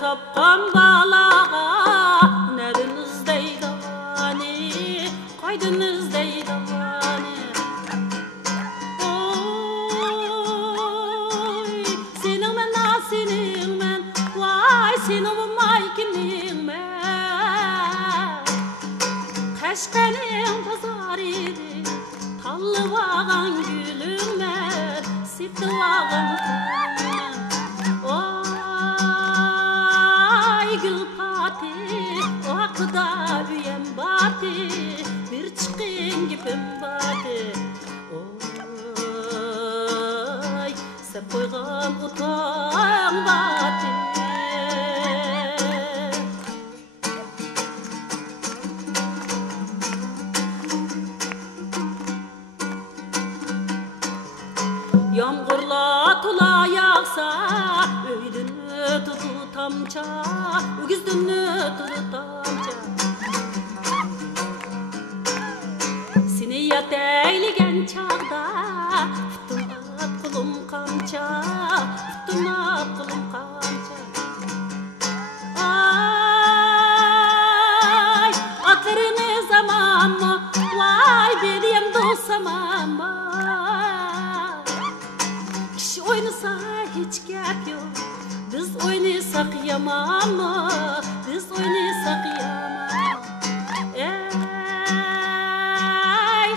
tapqan balağa nereden izleydi bani, qaydan izleydi bani. Oy, senin men, senin men, vay senin bu maykining men. Kaşqaning pazar idi, tallıvağan gülüm men, siptivağan gülüm men. Gül pati, o akıda üyem bati, bir çıkın gibim bati. Oy, sen koygan utan bati. Yağmurla tula yağsa, öydünü tutu tamça, ögüzdünü tutu tamça. Seni yatayligen çağda, tutun kulum kamça, tutun kulum kamça. Ay, atlarınız aman mı, vay benim dostamam mı? Kişi oynasa hiç gap yok, biz oynasak yaman mı? Biz oynasak yaman mı? Ey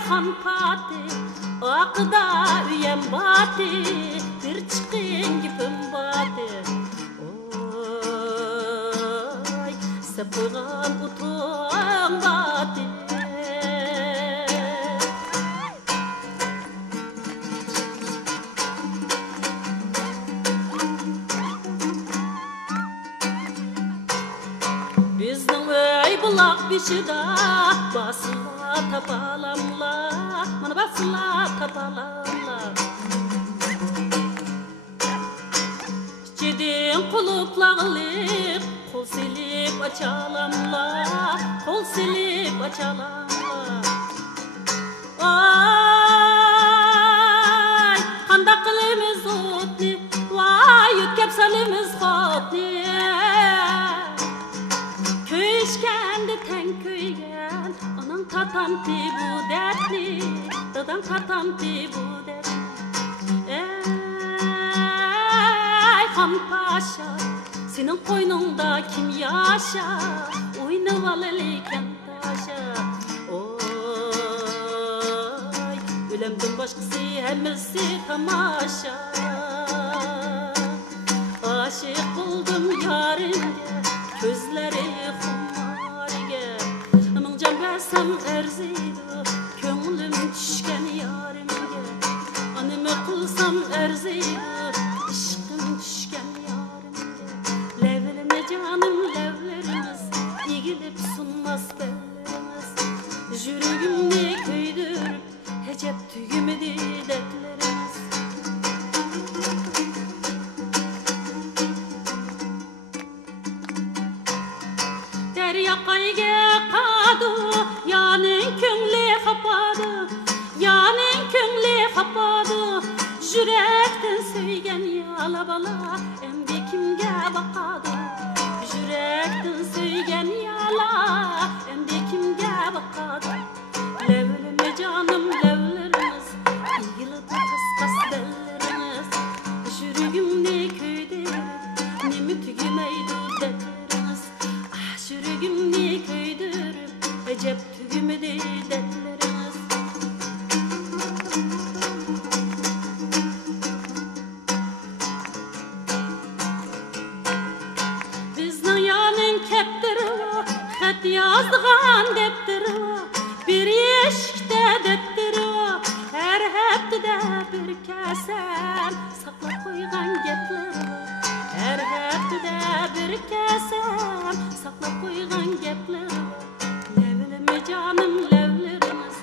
han pati, akıda üyem bati, bir çıkın gibim bati. Oy, sen koygan utun bati. Bizning öy bulaq beshida basıla tapalamla, mana basıla tapalamla. Jedin quluplaqlib, qol silib açalamla, qol silib açalamla. Ay, qandaq qilimiz o'tni, vay yutkab salimiz xotni. Köyüşkendi ten köygen, anan tatanti bu dertli, dadan tatanti bu dertli. Ey han paşa, senin koynunda kim yaşa, oynavalıken taşa. Oy, ölemden başkası hemmesi tamaşa. Aşık buldum yarimge, gözleri xumarige. Aman can versem erziydi, köngülüm düşken yarimge. Anime kılsam erziydi, işkim düşken yarimge. Levlerine canım levlerimiz, igilip sunmaz bellerimiz. Jürügümde köydürüp, hecep tügümedi dertlerimiz. Yakayga qadu, yaning ko'ngli xapadu, yaning ko'ngli xapadu. Yürekten söygen yala bala, endi kimga baqadu. Yürekten söygen yala, endi kimga baqadu. Levlerime canım levlerimiz, yılıp qas bellerimiz. Yüreğimde köyde, nemi tügümeydi dertlerimiz. Yüreğimde köydürüp, ecep tügümedi dertlerimiz. Bizning yanin keptiri, xat yazdıgan deptiri, bir yeşikte deptiri, her heptide bir kasam saqlab qo'ygan gapleri. Her heptide bir kasam saqlab qo'ygan gapleri. Levlerime canım levlerimiz,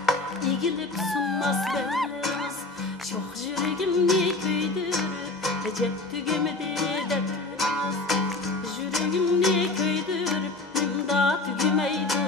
igilip sunmaz bellerimiz. Shoh yüreğimni köydürüp, ecep tügümedi dertlerimiz. Yüreğimni köydürüp, nimda tügümeydi